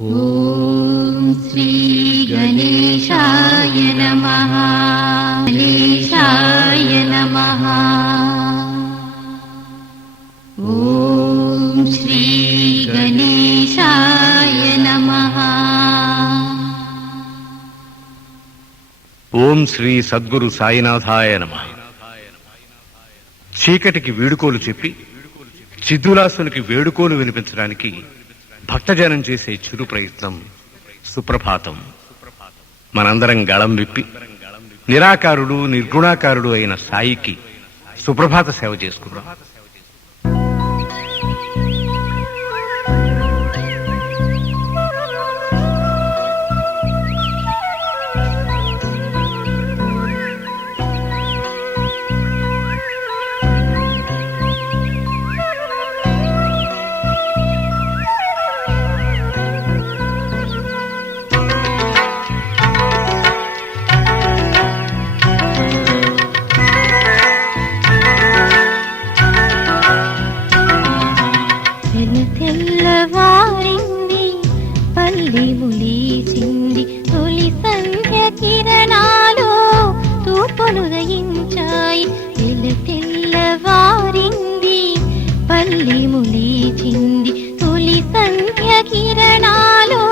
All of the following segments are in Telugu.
ఓం శ్రీ గణేశాయ నమః. గణేశాయ నమః. ఓం శ్రీ గణేశాయ నమః. ఓం శ్రీ సద్గురు సాయినాథాయ నమః. చీకటికి వీడుకోలు చెప్పి చిద్దులాసునికి వేడుకోలు వినిపించడానికి భక్తజనం చేసే చిరు ప్రయత్నం సుప్రభాతం. మనందరం గళం విప్పి నిరాకారుడు నిర్గుణాకారుడు అయిన సాయికి సుప్రభాత సేవ చేసుకుందాం. తెల్లవారింది, పల్లి ములీసింది, తొలి సంధ్య కిరణాలు తూర్పును దయించాయి. తెల్లవారింది, పల్లి ములీసింది, తొలి సంధ్య కిరణాలు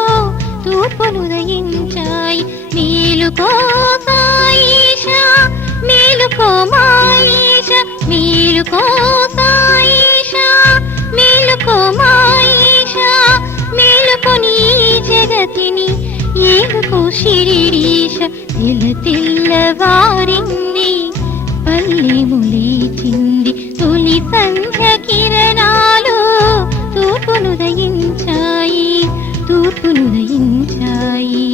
తూర్పును దయించాయి. మేలుకో సాయిషా, మేలుకో మాయిష, మేలుకో సాయిషా, మేలుకో మాయిషా, మేలుకొని జగతిని ఏలుకో శిరిడీశ. తెల్లవారింది, పల్లి ములీచింది, తొలి సంధ్య కిరణాలు తూర్పును దయించాయి, తూర్పును దయించాయి.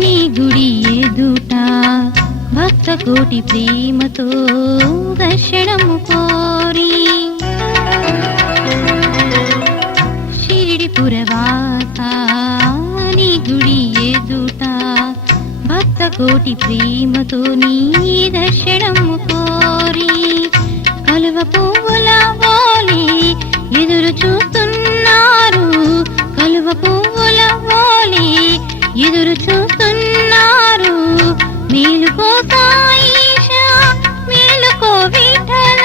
నీ గుడి ఎదుట భక్త కోటి ప్రేమతో దర్శనము కోరి, షిరిడి పురవాస నీ గుడి ఎదుట భక్త కోటి ప్రేమతో నీ దర్శనము కోరి, కలువ పువ్వుల ఓలి ఎదురు చూస్తున్నారు, కలువ పువ్వుల ఓలి ఎదురు చూస్తున్నారు. మేలుకో సాయిషా, మేలుకో విఠల,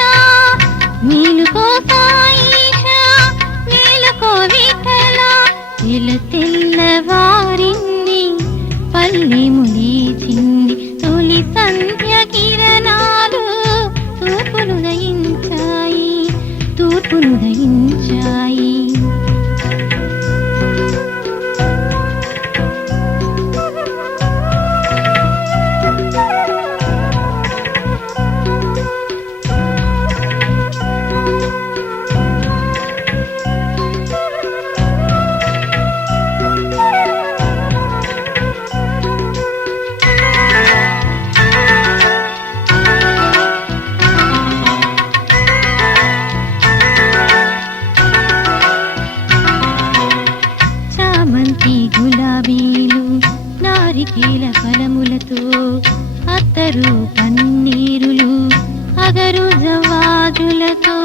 మేలుకో సాయిషా, మేలుకో విఠల. తెల్లవారింది, పల్లి ములీచింది, తొలి సంధ్య కిరణాలు తూర్పును దయించాయి, తూర్పును దయించాయి. గులాబీలు నారికేల ఫలములతో అత్తరు పన్నీరులు అగరు జవాజులతో,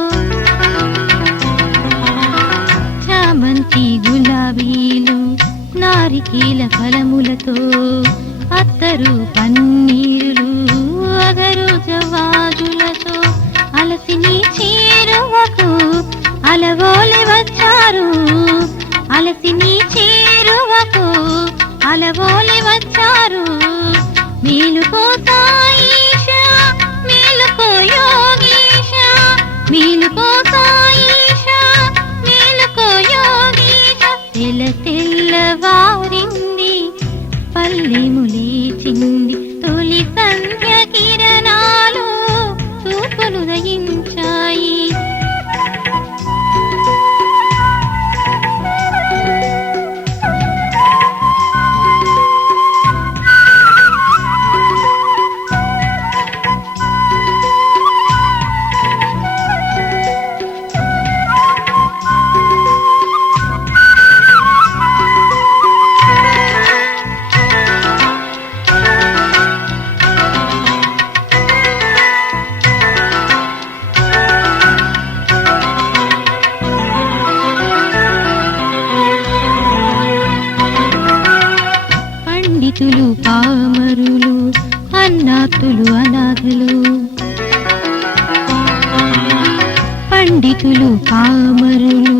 చామంతి గులాబీలు నారికేల ఫలములతో అత్తరు పన్నీరులు అగరు జవాజులతో, అలసి నీ చేరువకు అలవోలే వచ్చారు, అలసి నీ చేరువకు అలవోలే వచ్చారు. మేలుకో సాయిషా, మేలుకో యోగీశ, మేలుకో సాయిషా, మేలుకో యోగీశ. తెల్లవారింది, పల్లి ములీచింది, తొలి సంధ్య కిరణాలు పుణ్యాతులు అనాథలు, పండితులు పామరులు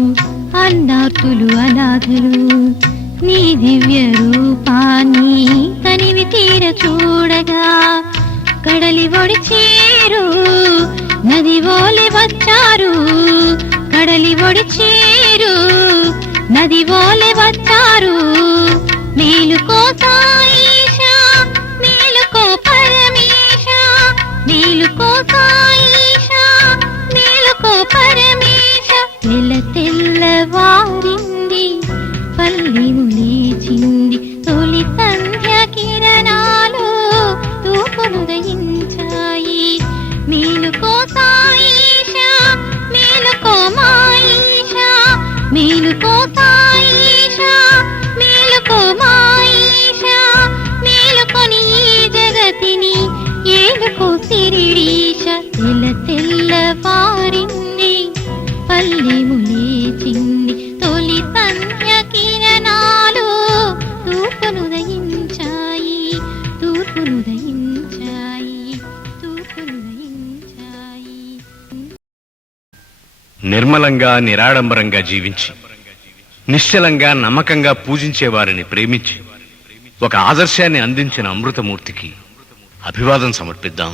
అన్నార్తులు అనాథలు, నీ దివ్య రూపాన్ని తనివి తీర చూడగా కడలి ఒడిచేరు నది ఓలె వచ్చారు, కడలి ఒడిచేరు నది ఓలె వచ్చారు. మేలుకో సాయిషా మేలుకో పరమేశ, మేలుకో సాయిషా మేలుకో పరమేశ. తెల్లవారింది పల్లెము లేచింది, తొలి సంధ్య కిరణాలు తూపునుదయించాయి. మేలుకో సాయిషా మేలుకో మాయిషా, మేలుకో సాయిషా మేలుకో మాయిషా. మేలుకొని ఈ జగతిని ఏలుకో శిరిడీశ. తెల్లవారింది పల్లెము లేచింది, తొలి సంధ్య కిరణాలు తూర్పునుదయించాయి, తూర్పునుదయించాయి, తూర్పునుదయించాయి. నిర్మలంగా నిరాడంబరంగా జీవించి నిశ్చలంగా నమ్మకంగా పూజించే వారిని ప్రేమించి ఒక ఆదర్శాన్ని అందించిన అమృతమూర్తికి అభివాదం సమర్పిద్దాం.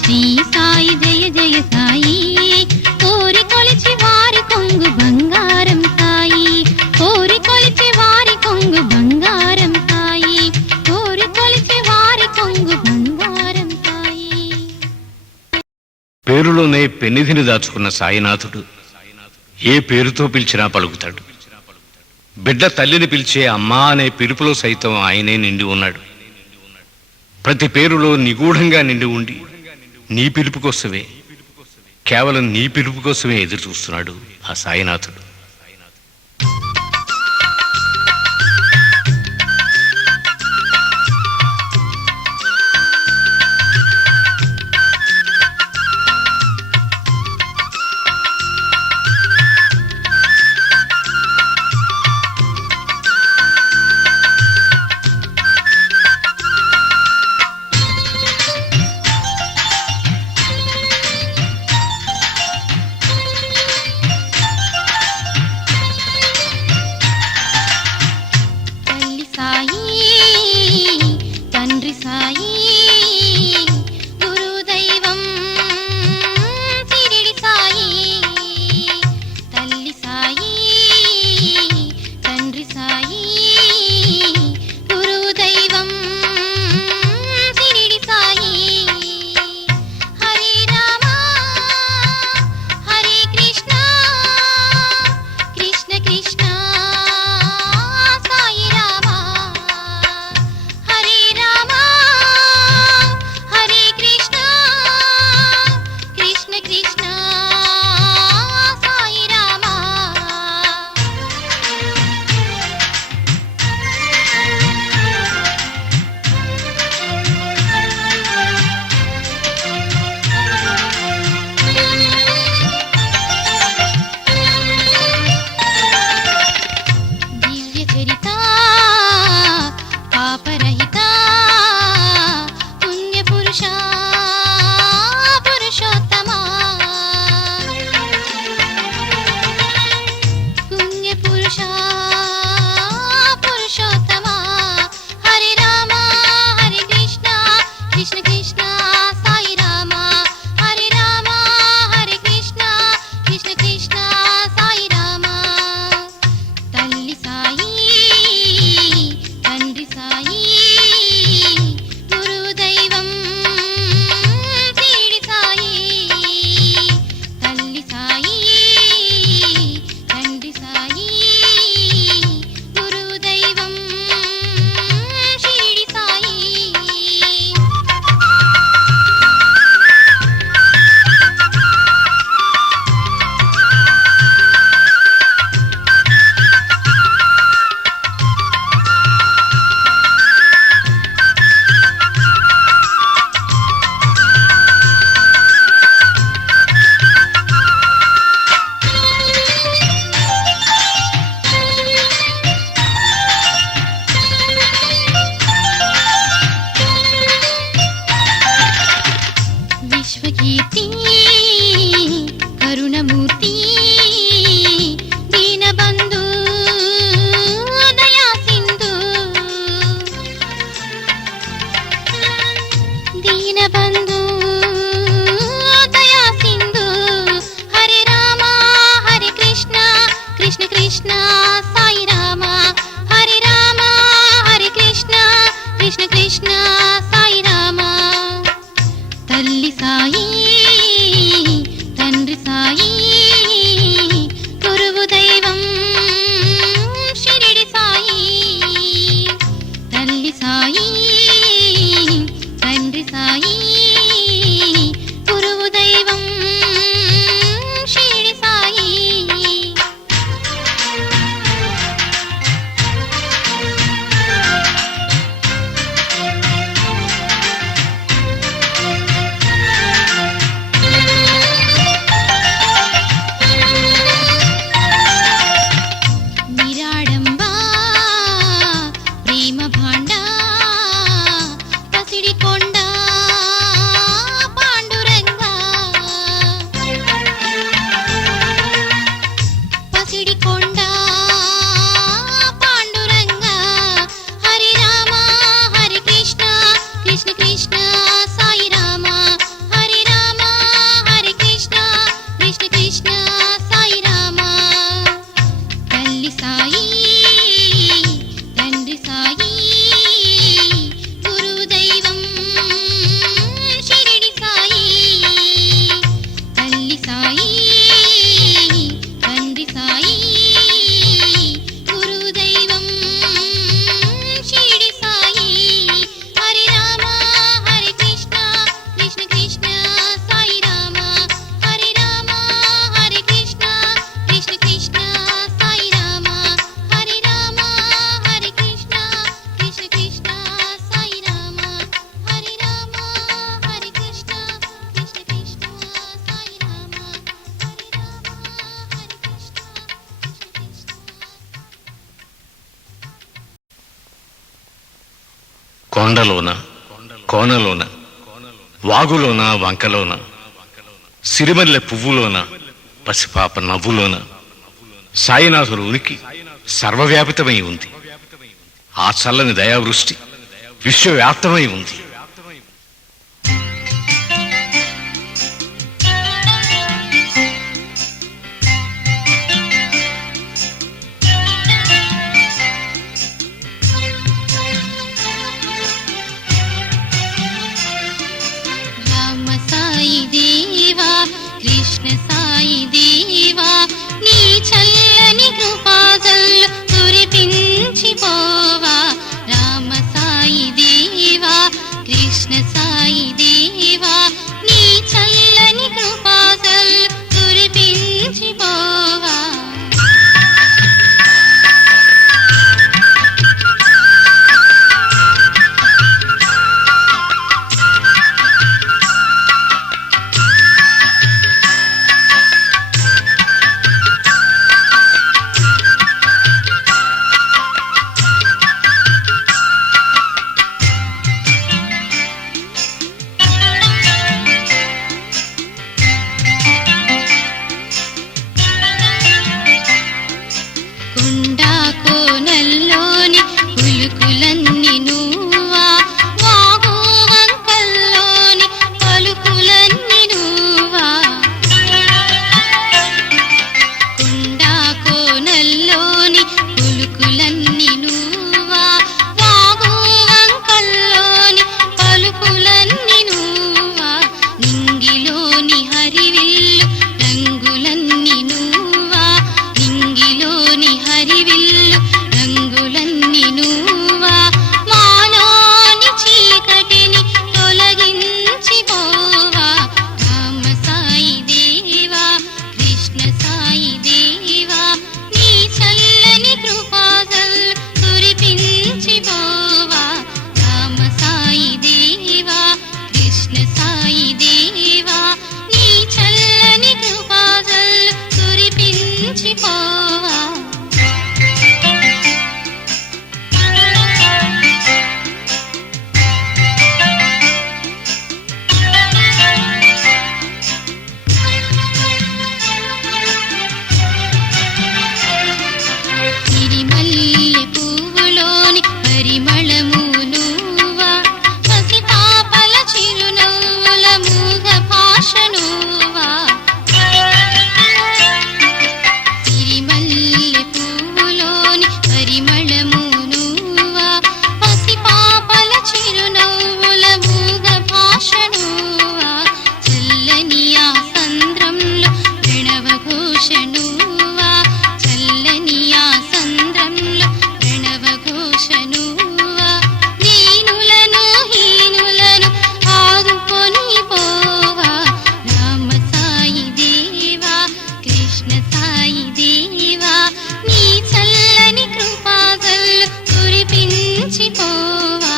శ్రీ సాయి జయ జయ సాయి కోరి కొలిచి వారి కొంగు బంగారం సాయి కోరి కొలిచి వారి కొంగు బంగారం సాయి కోరి కొలిచి వారి కొంగు బంగారం సాయి. పేరులోనే పెన్నిధిని దాచుకున్న సాయినాథుడు ఏ పేరుతో పిలిచినా పలుకుతాడు. బిడ్డ తల్లిని పిలిచే అమ్మా అనే పిలుపులో సైతం ఆయనే నిండి ఉన్నాడు. ప్రతి పేరులో నిగూఢంగా నిండి ఉండి నీ పిలుపు కోసమే, కేవలం నీ పిలుపు కోసమే ఎదురు చూస్తున్నాడు ఆ సాయినాథుడు. కొండలోన కోనలోన వాగులోన వంకలోన సిరిమల్లె పువ్వులోన పసిపాప నవ్వులోన సాయినాథుడు ఉనికి సర్వవ్యాపితమై ఉంది. ఆ చల్లని దయావృష్టి విశ్వవ్యాప్తమై ఉంది. కృష్ణ సాయి దేవా నీ చల్లని కృపాజల్లు కురిపించిపోవా. రామ సాయి దేవా కృష్ణ సాయి దేవా నీ చల్లని కృపాజల్లు కురిపించిపోవా. కోనల్లోని పులుకులన్నీ నువ్వా, వాగు వంకల్లోని పలుకులన్నీ నువ్వా. కుండా కోనల్లోని పులుకులన్నీ నువ్వా, వాగు వంకల్లోని పలుకులన్నీ నువ్వా. నింగిలోని హరివిల్లు రంగులన్నీ నువ్వా, నింగిలోని హరివిల్లు రంగులన్నీ నువ్వా. మాలోని చీకటిని తొలగించిపోవా. రామ సాయి దేవా కృష్ణ సాయి దేవా నీ చల్లని కృపాజల్లు కురిపించిపోవా. రామ సాయి దేవా కృష్ణ సాయి దేవా నీ చల్లని కృపాజల్లు కురిపించిపోవా. సిరిమల్లె పువ్వులోని పరిమళము నువ్వా, పసిపాపల చిరునవ్వుల మూగ భాష నువ్వా. సిరిమల్లె పువ్వులోని పరిమళము నువ్వా, పసిపాపల చిరునవ్వుల మూగ భాష నువ్వా. చల్లని ఆ సంద్రంలో ప్రణవ ఘోష నువ్వా, చల్లని ఆ సంద్రంలో ప్రణవ ఘోష నువ్వా. దీనులను హీనులను ఆదుకొని పోవా. రామ సాయి దేవా కృష్ణ సాయి దేవా నీ చల్లని కృపాజల్లు కురిపించిపోవా.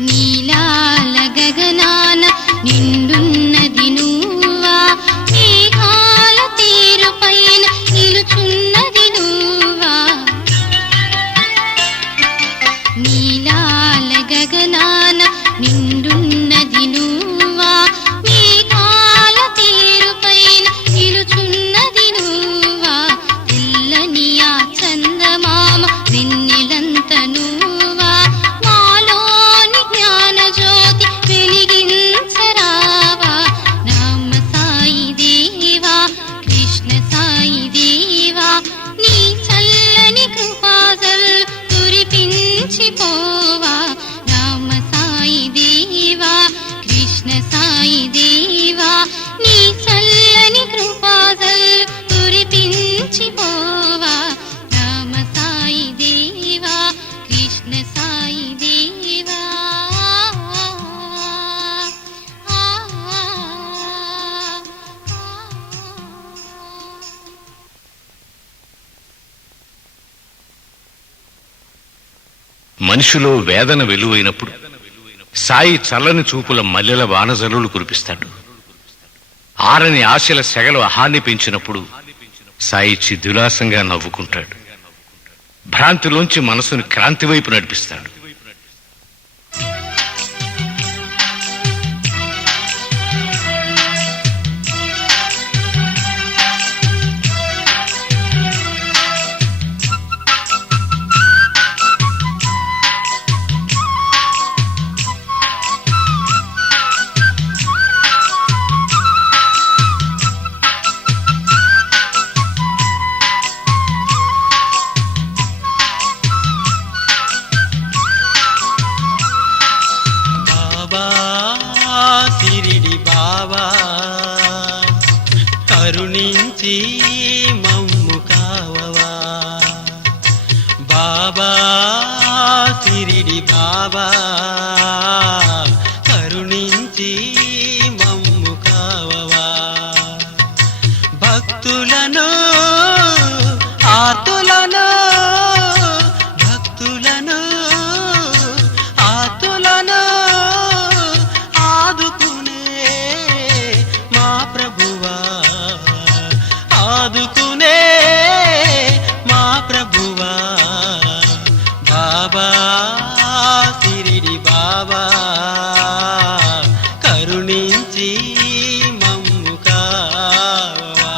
నీలాల గగనాన నిండున్నది నువ్వా, మేఘాల తీరుపైన నిలుచున్నది నువ్వా. నీలాల గగనాన నిండున్నది నువ్వా, మేఘాల తీరుపైన నిలుచున్నది నువ్వా. తెల్లని ఆ చందమామ వెన్నెలంత నువ్వా, మాలోని జ్ఞాన జ్యోతి వెలిగించరావా. రామ సాయి దేవా కృష్ణ సాయి దేవా నీ చల్లని కృపాజల్లు కురిపించిపోవా. రామ సాయి దేవా కృష్ణ సాయి దేవా నీ చల్లని కృపాజల్లు కురిపించిపోవా. రామ సాయి దేవా కృష్ణ సాయి దేవా మనిషిలో వేదన వెలువైనప్పుడు సాయి చల్లని చూపుల మల్లెల వానజలులు కురిపిస్తాడు. ఆరని ఆశల సెగలు అహాన్ని పెంచినప్పుడు సాయి చిద్దులాసంగా నవ్వుకుంటాడు. భ్రాంతిలోంచి మనసుని క్రాంతి వైపు నడిపిస్తాడు. సిరిడి బాబా కరుణించి మమ్ము కావవా. బాబా సిరిడి బాబా కరుణించి మమ్ము కావవా. భక్తులను ఆతులను భక్తులను ఆతులను ఆదుకునే మా ప్రభువా ఆదుకునే మా ప్రభువా. బాబా సిరిడి బాబా కరుణించి మమ్ము కావవా.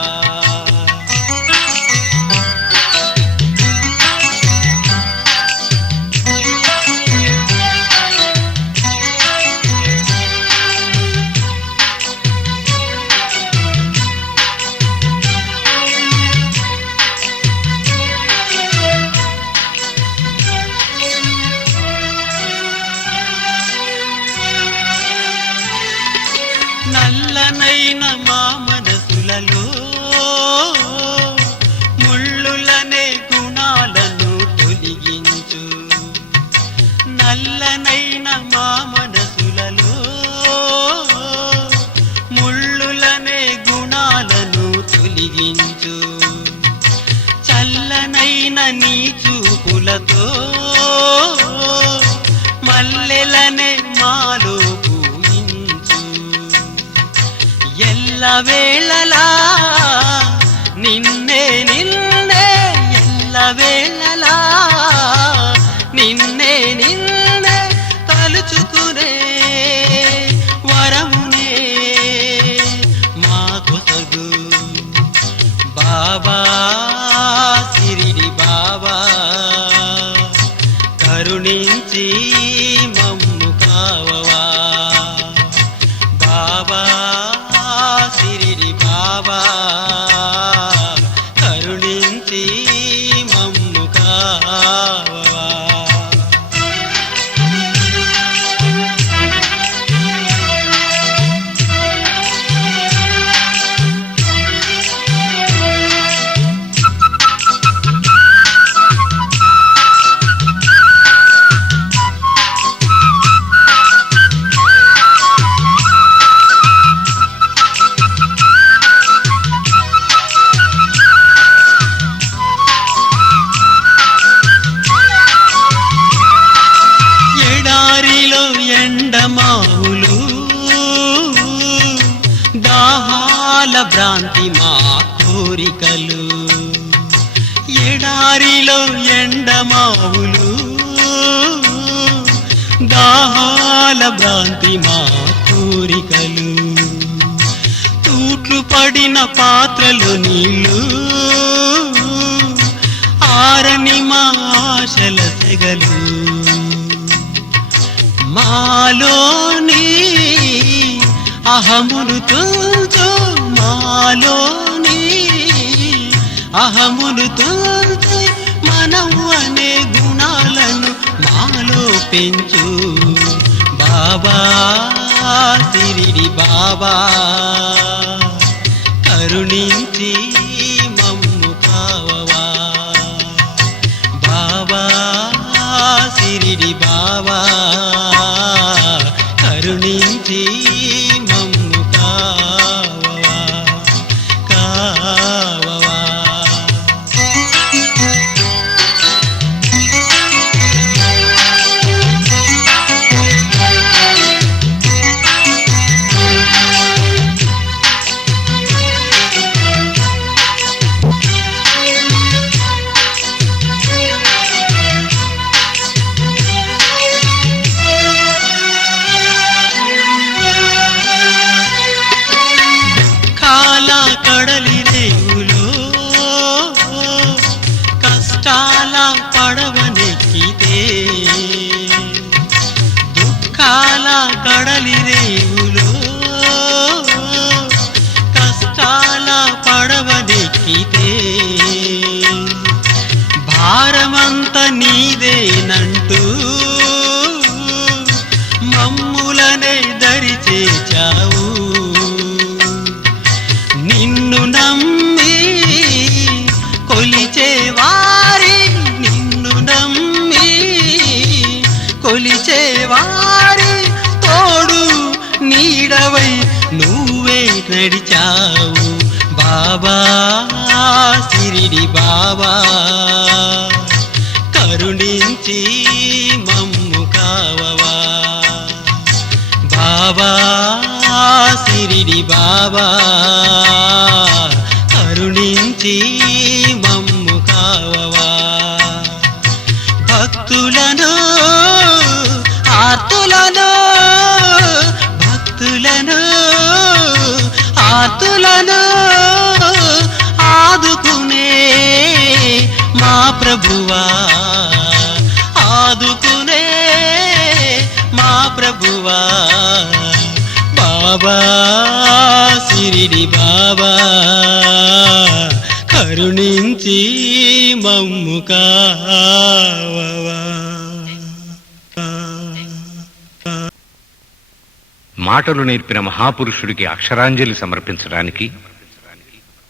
నల్లనైన మా మనసులలో ముళ్ళులనే గుణాలను తొలగించు. నల్లనైన మా మనసులలో ముళ్ళులనే గుణాలను తొలగించు. చల్లనైన నీ చూపులతో మల్లెలనే మాలో ఎల్లవేళలా నిన్నే నిన్నే ఎల్లవేళలా నిన్నే నిన్నే తలుచుకునే వరమునే మా కొసగు. బాబా సిరిడి బాబా కరుణించి మమ్ము కావవా. బాబా సిరిడి బాబా కరుణించి మమ్ము కావవా. ఎడారిలో ఎండమావులు దాహాల భ్రాంతి మా కోరికలు. ఎడారిలో ఎండమావులు దాహాల భ్రాంతి మా కోరికలు. తూట్లు పడిన పాత్రలు నీళ్ళు ఆరని మా ఆశల సెగలు. మాలోని అహమును తుల్చు మాలోని అహమును తుల్చు మనం అనే గుణాలను మాలో పెంచు. బాబా సిరిడి బాబా కరుణించి మమ్ము కావవా. బాబా సిరిడి బాబా కరుణించి మమ్ము కావవా కావవా. నడిచేవారి తోడు నీడవై నువ్వే నడిచావు బాబా సిరిడి బాబా కరుణించి మమ్ము కావవా బాబా సిరిడి బాబా కరుణించి మమ్ము కావవా భక్తులను ఆర్తులను భక్తులను ఆర్తులను ఆదుకునే మా ప్రభువా ఆదుకునే మా ప్రభువా బాబా సిరిడి బాబా కరుణించి మమ్ము కావవా మాటలు నేర్పిన మహాపురుషుడికి అక్షరాంజలి సమర్పించడానికి,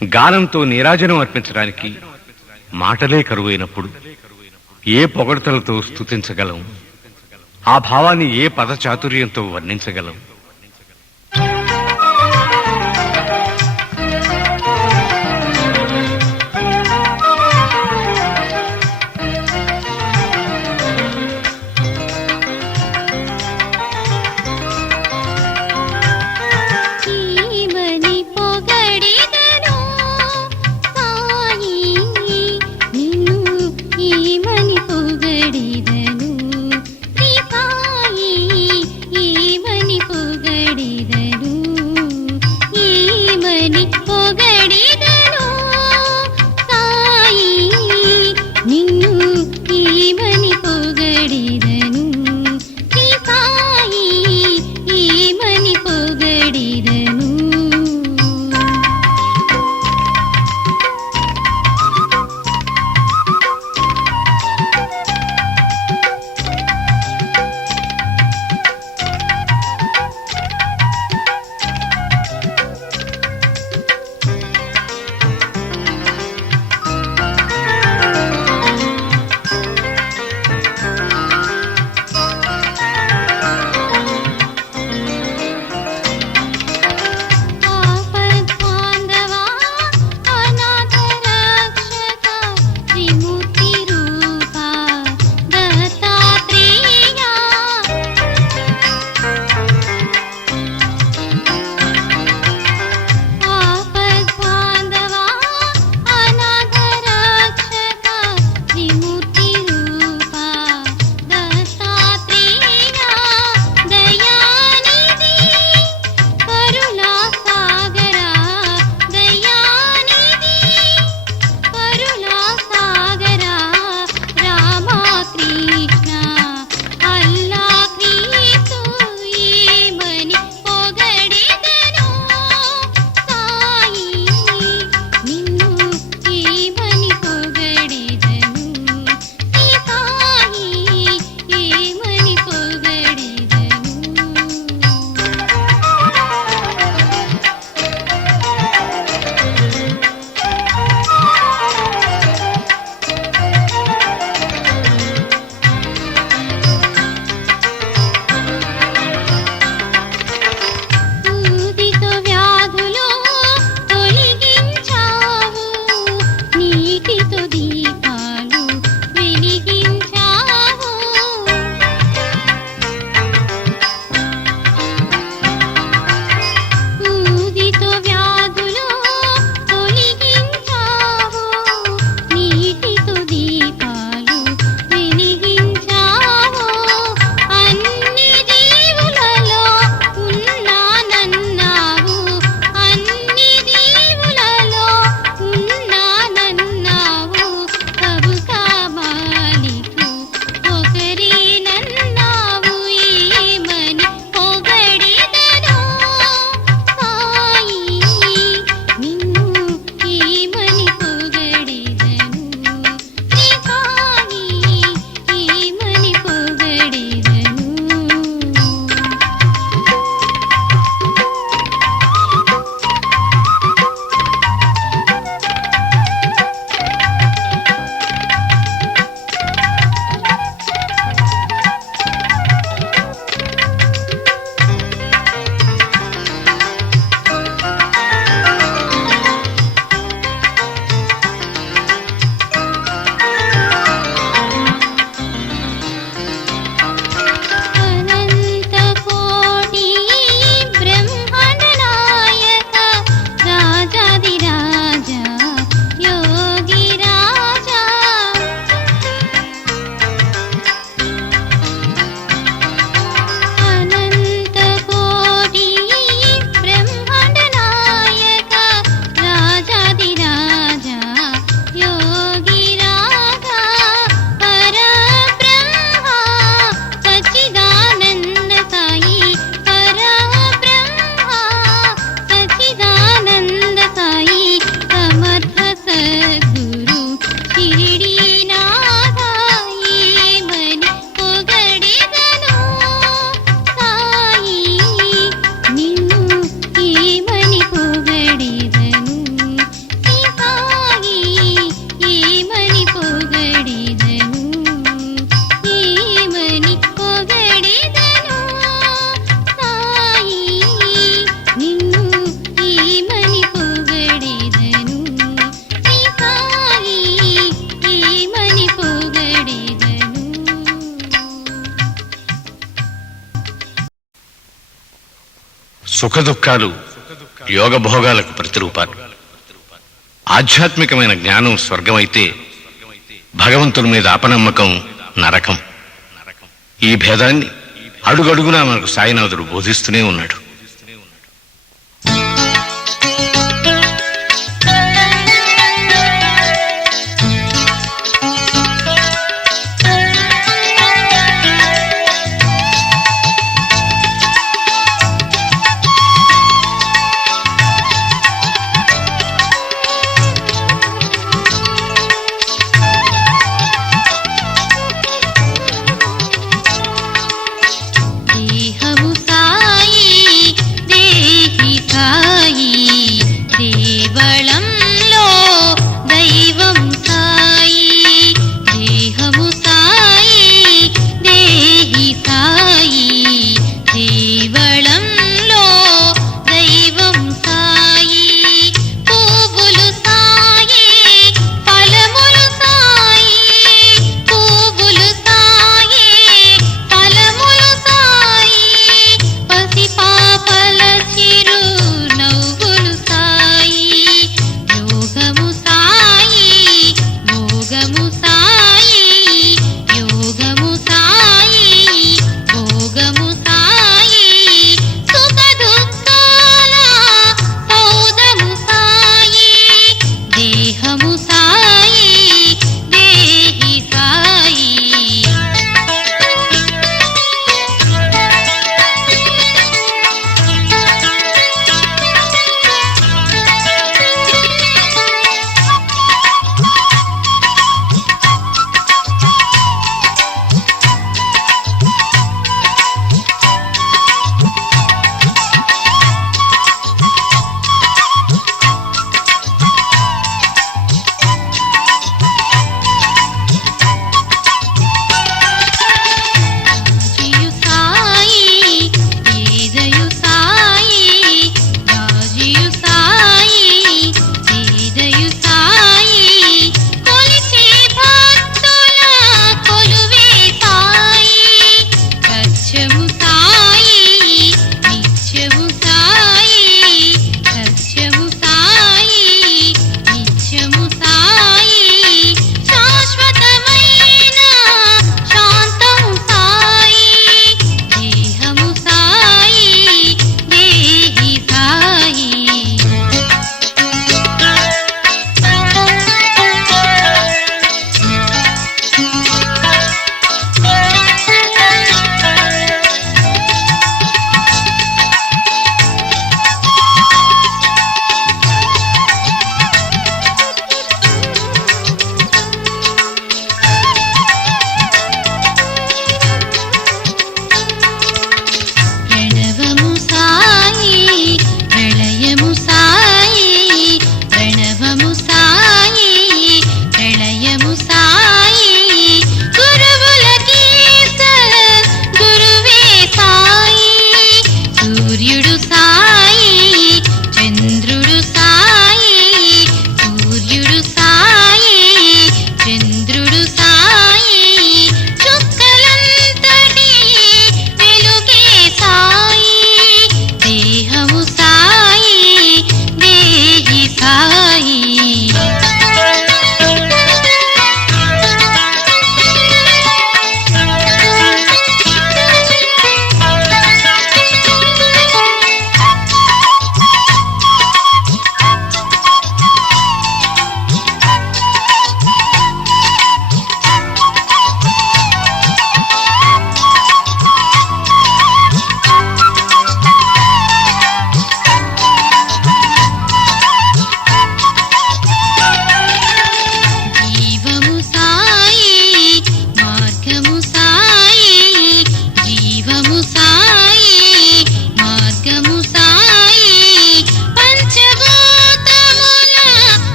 గానంతో నీరాజనం అర్పించడానికి మాటలే కరువైనప్పుడు ఏ పొగడ్తలతో స్తుతించగలం? ఆ భావాన్ని ఏ పదచాతుర్యంతో వర్ణించగలం? ఈమని పొగడిదను సాయి నిన్ను ఈమని పొగడిదను శ్రీ సాయి ఈమని పొగడిదను సుఖదుఖాలు యోగ భోగాలకు ప్రతిరూపాలు. ఆధ్యాత్మికమైన జ్ఞానం స్వర్గమైతే భగవంతుని మీద అపనమ్మకం నరకం. ఈ భేదాన్ని అడుగడుగునా మనకు సాయినాథుడు బోధిస్తూనే ఉన్నాడు. దేహము సాయి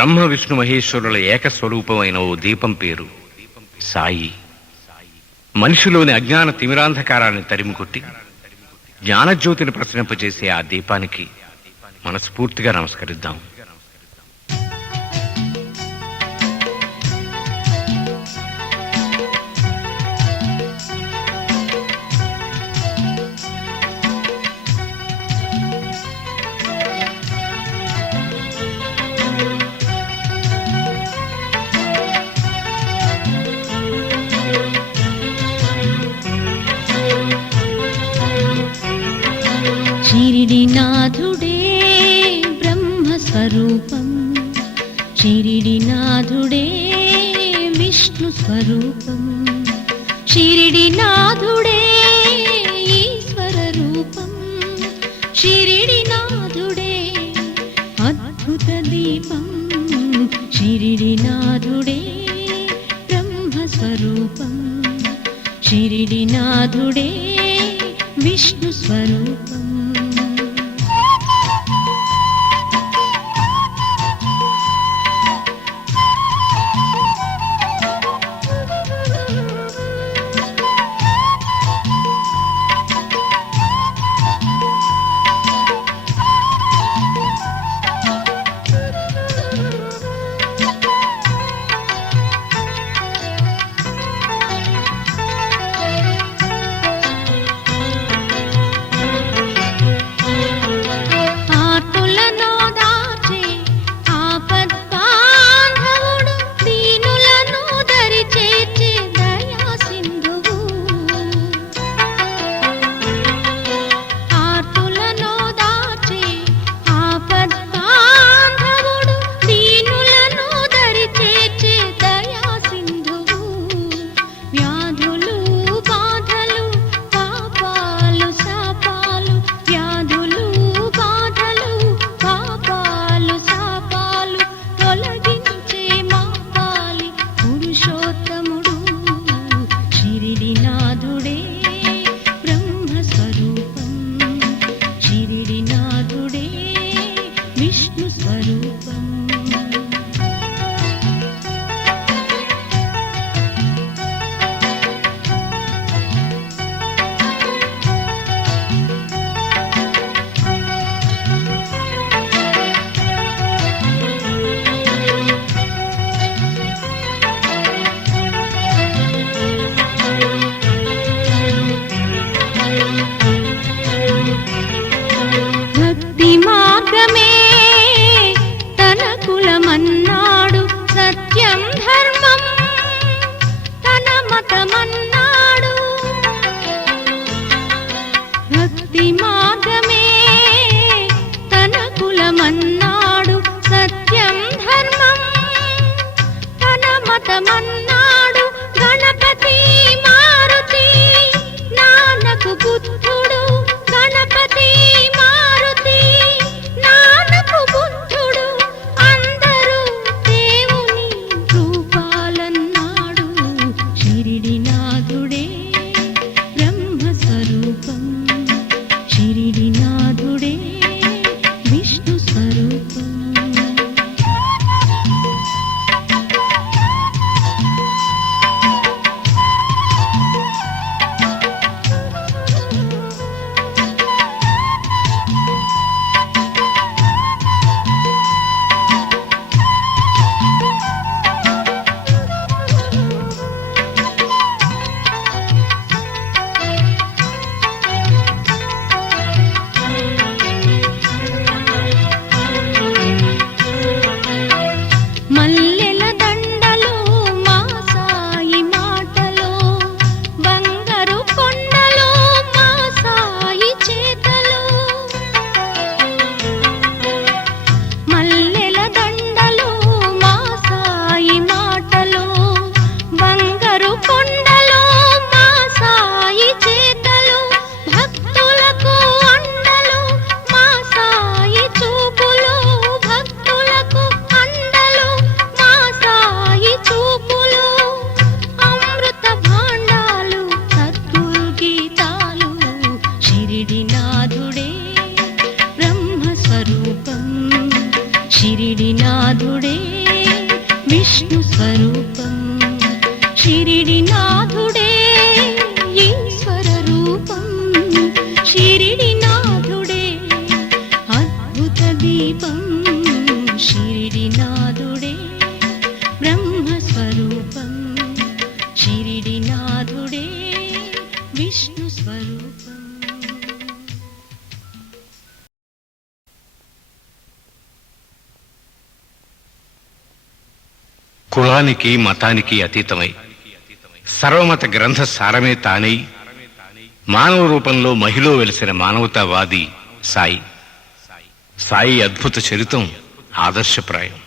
బ్రహ్మ విష్ణు మహేశ్వరుల ఏకస్వరూపమైన ఓ దీపం పేరు సాయి. మనిషిలోని అజ్ఞాన తిమిరాంధకారాన్ని తరిమికొట్టి జ్ఞానజ్యోతిని ప్రసరింపజేసే ఆ దీపానికి మనస్ఫూర్తిగా నమస్కరిద్దాం. షిరిడినాథుడే బ్రహ్మస్వరూపం, షిరిడినాథుడే విష్ణు స్వరూపం, షిరిడినాథుడే ఈశ్వర రూపం, షిరిడినాథుడే అద్భుత దీపం, షిరిడినాథుడే బ్రహ్మస్వరూపం, షిరిడినాథుడే విష్ణు స్వరూపం. విష్ణు స్వరూపం. భక్తి మార్గమే తన కులమన్నాడు, సత్యం ధర్మం తన మతమన్నాడు. భక్తి మార్గమే తన కులమన్నాడు, సత్యం ధర్మం తన మతమన్నాడు. గణపతి మారుతి నానకు బుద్ధుడు, గణపతి మారుతి నానకు బుద్ధుడు, అందరూ దేవుని రూపాలన్నాడు. షిరిడినాథుడే బ్రహ్మస్వరూపం, షిరిడినాథుడే విష్ణు స్వరూపం. స్వరూపం షిరిడినాథుడే ఈశ్వర రూపం షిరిడినాథుడే అద్భుత దీపం షిరిడినాథుడే బ్రహ్మస్వరూపం షిరిడినాథుడే విష్ణు స్వరూపం. కులానికి మతానికి అతీతమై సర్వమత గ్రంథ సారమే తానై మానవ రూపంలో మహిళ వెలిసిన మానవతావాది సాయి. సాయి అద్భుత చరితం ఆదర్శప్రాయం.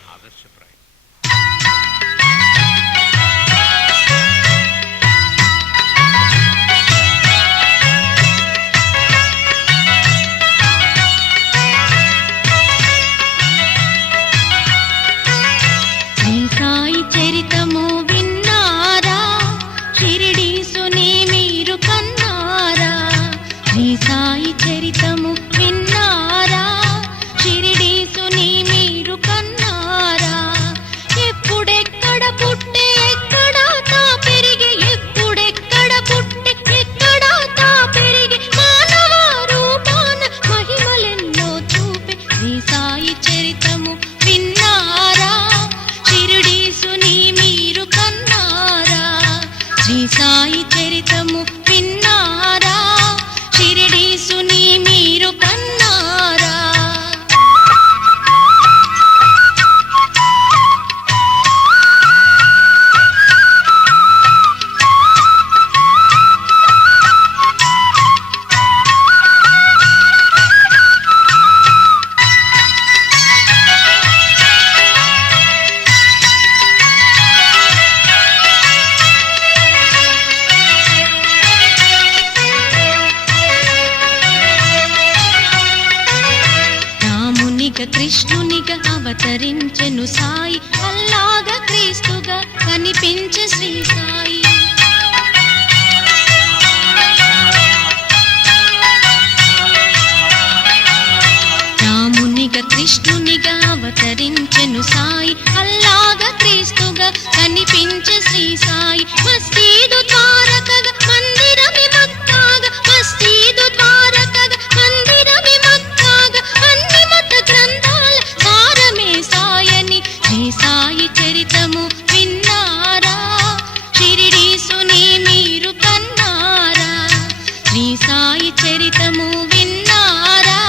కృష్ణునిగా అవతరించెను సాయి అల్లాగా క్రీస్తుగా కనిపించే శ్రీ సాయి. రామునిగా కృష్ణునిగా అవతరించెను సాయి అల్లాగా క్రీస్తుగా కనిపించే శ్రీ సాయి. మస్తీదు ద్వారకగా మందిరమి మక్కాగా మస్తీదు ద్వారకగా మందిరమి మక్కాగా అన్ని మత గ్రంథాల సారమే సాయని శ్రీ సాయి చరితము విన్నారా షిరిడీసుని మీరు కన్నారా శ్రీ సాయి చరితము విన్నారా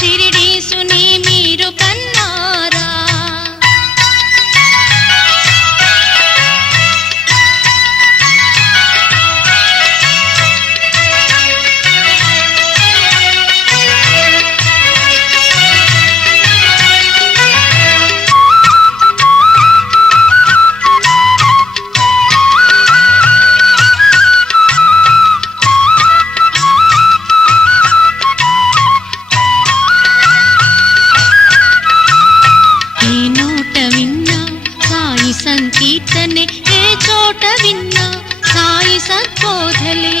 షిరిడీసుని మీరు కన్నారా. సంకీర్తనే ఏ చోట విన్నా సాయి సద్బోధలే.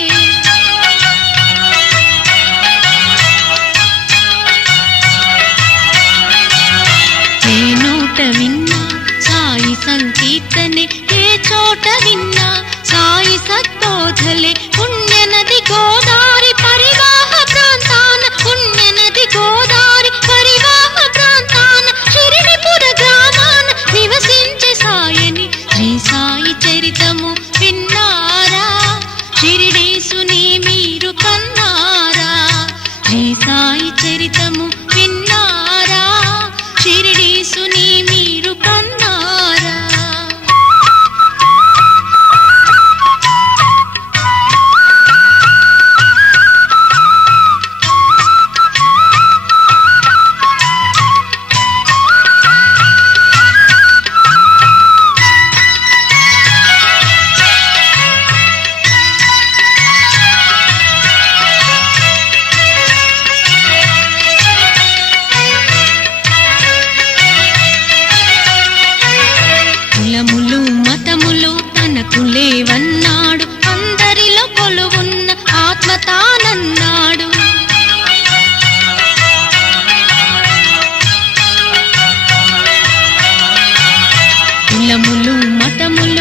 ఏ నోట విన్నా సాయి సంకీర్తనే ఏ చోట విన్నా సాయి సద్బోధలే. పుణ్యనది గోదారి పరివాహ ప్రాంతాన పుణ్యనది గోదారి పరివాహ ప్రాంతాన షిరిడిపుర గ్రామాన నివసించే సాయని శ్రీ సాయి చరితము విన్నారా షిరిడీసుని మీరు కన్నారా శ్రీ సాయి చరితము విన్నారా షిరిడీసుని మీరు కన్నారా. కులములు మతములు తనకు లేవన్నాడు అందరిలో కొలువున్న ఆత్మ తానన్నాడు. కులములు మతములు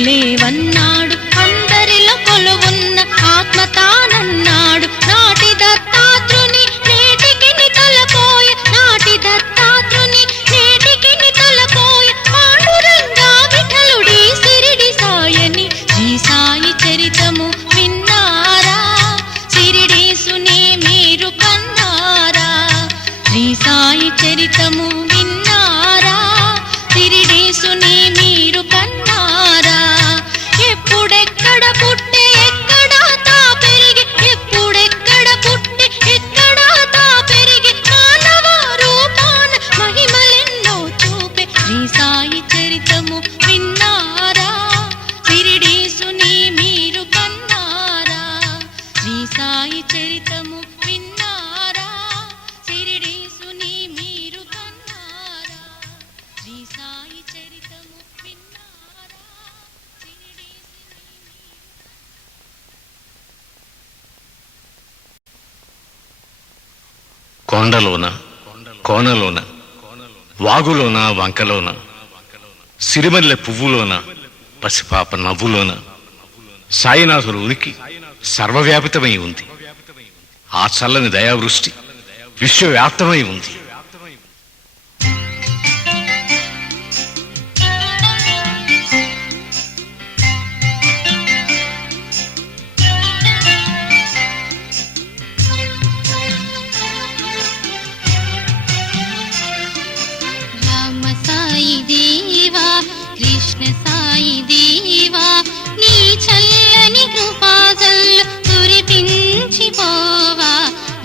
లేవన్నాడు అందరిలో కొలువున్న ఆత్మ తానన్నాడు నాటి దత్తాత్రుని నేటికి తలపోయ నాటి దత్తాత్రుని నేటికి తలపోయ పాండురంగా విఠలుడి సిరిడి సాయని శ్రీ సాయి చరితము విన్నారా సిరిడేసునే మీరు కన్నారా శ్రీ సాయి చరితము విన్నారా సిరిడేసునే మీరు కన్నారా ఎప్పుడెక్కడ పుట్టే ఎక్కడ తా పెరిగి ఎప్పుడెక్కడ పుట్టి ఎక్కడ తా పెరిగి మానవ రూపాన మహిమలెన్నో చూపే శ్రీ సాయి చరితము విన్నారా సిరిడేసునే మీరు కన్నారా శ్రీ సాయి చరితము విన్నారా సిరిడేసునే మీరు కన్నారా శ్రీ సాయి చరితము విన్నారా సిరిడేసునే కొండలోన కోనలోన వాగులోన వంకలోన సిరిమల్లె పువ్వులోన పసిపాప నవ్వులోన సాయినాథుడు ఉనికి సర్వవ్యాపితమై ఉంది. ఆ చల్లని దయావృష్టి విశ్వవ్యాప్తమై ఉంది. రామ సాయి దేవా కృష్ణ సాయి దేవా నీ చల్లని కృపాజల్లు కురిపించి పోవా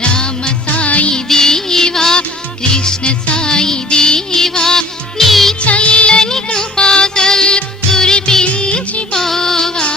రామ సాయి దేవా కృష్ణ సాయి దేవా నీ చల్లని కృపాజల్లు కురిపించి పోవా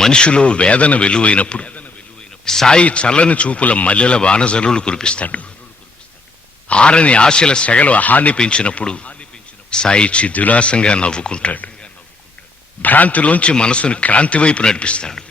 మనిషిలో వేదన వెలువైనప్పుడు సాయి చల్లని చూపుల మల్లెల వానజల్లులు కురిపిస్తాడు. ఆరని ఆశల సెగలు అహాన్ని పెంచినప్పుడు సాయి చిద్దులాసంగా నవ్వుకుంటాడు. భ్రాంతిలోంచి మనసుని క్రాంతి వైపు నడిపిస్తాడు.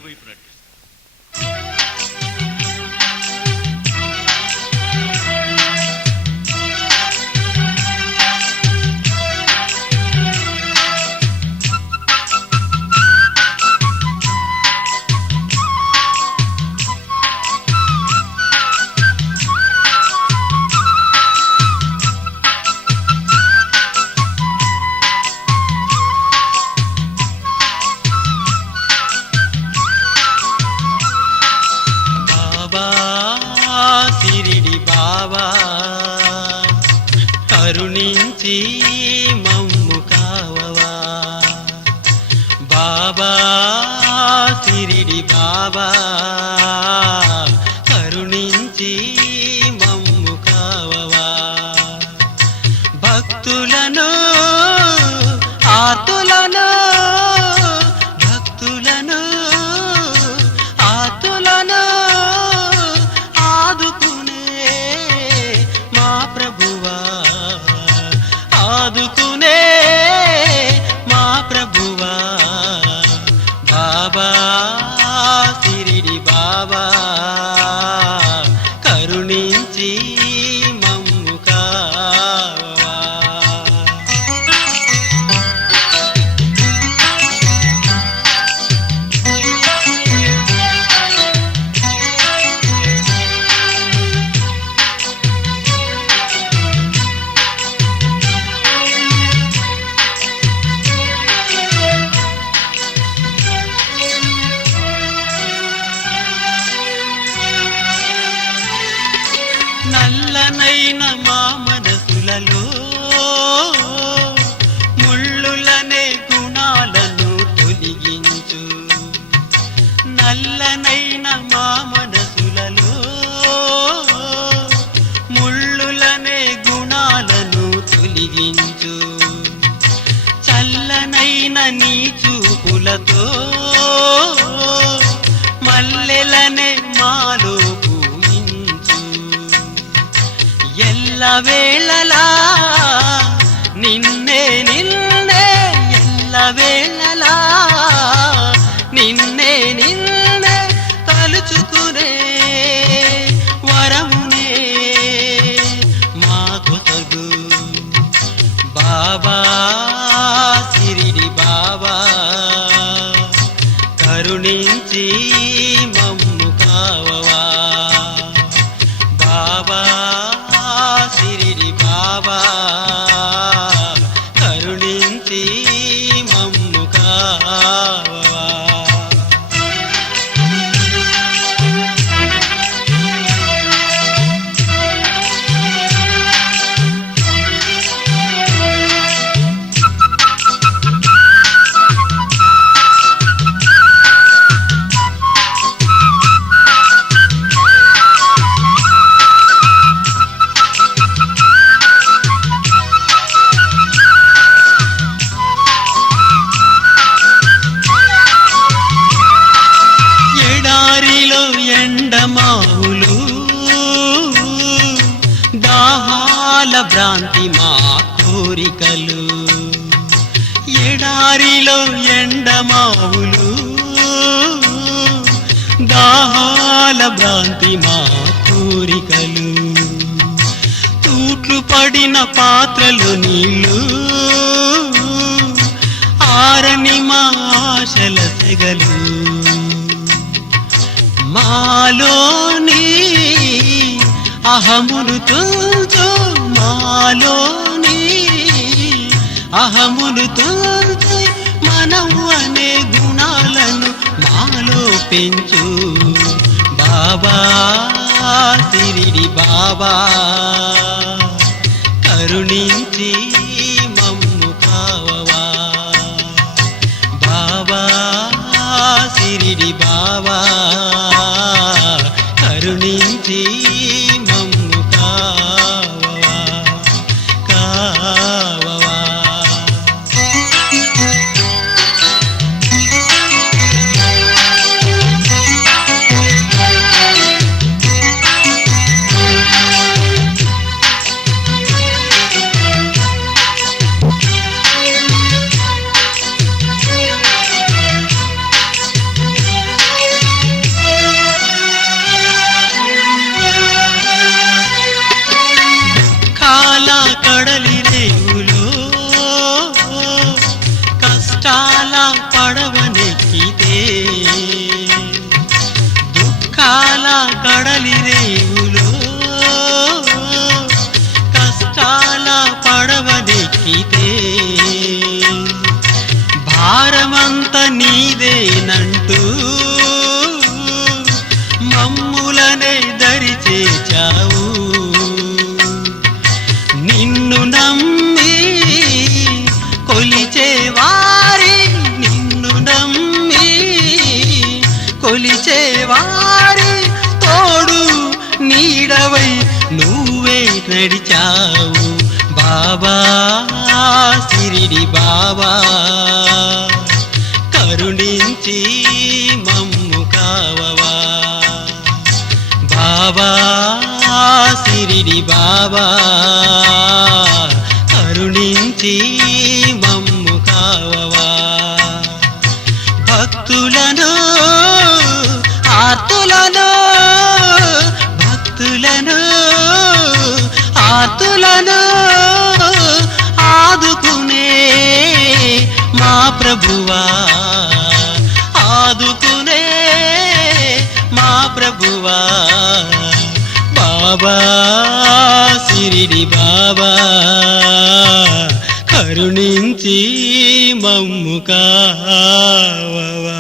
సిరిడి బాబా కరుణించి మమ్ము కావవా. బాబా సిరిడి బాబా కరుణించి మమ్ము కావవా. భక్తులను ఆతులను భక్తులను ఆతులను ఆదుకునే మా ప్రభువా. బాబా సిరిడి బాబా కరుణించి మమ్ము కావవా. నల్లనైన మా మనసులలో ముళ్ళులనే గుణాలను తొలగించు. నల్లనైన మా మనసులలో ముళ్ళులనే గుణాలను తొలగించు. చల్లనైన నీ చూపులతో మల్లెలనే మాలో ఎల్లవేళలా నిన్నే నిన్నే ఎల్లవేళలా నిన్నే నిన్నే తలుచుకునే వరమునే మాకు తగు. బాబా సిరిడి బాబా కరుణించి మమ్ము కావవా. బాబా సిరిడి బాబా కరుణించి మమ్ము కావవా. ఎండమావులు దాహాల భ్రాంతి మా కోరికలు. ఎడారిలో ఎండమావులు దాహాల భ్రాంతి మా కోరికలు. తూట్లు పడిన పాత్రలు నీళ్ళు ఆరని మా ఆశల సెగలు. మాలోని అహమును తుంచు మాలోని అహమును తుంచు మనము అనే గుణాలను మాలో పెంచు. బాబా సిరిడి బాబా కరుణించి మమ్ము కావవా. బాబా సిరిడి బాబా కరుణించి మమ్ము కావవా కావవా. కావు బాబా సిరిడి బాబా కరుణించి మమ్ము కావవా బాబా సిరిడి బాబా కరుణించి మమ్ము కావవా భక్తులను ఆర్తులను భక్తులను ఆర్తులను ఆదుకునే మా ప్రభువా ఆదుకునే మా ప్రభువా బాబా సిరిడి బాబా కరుణించి మమ్ము కావవా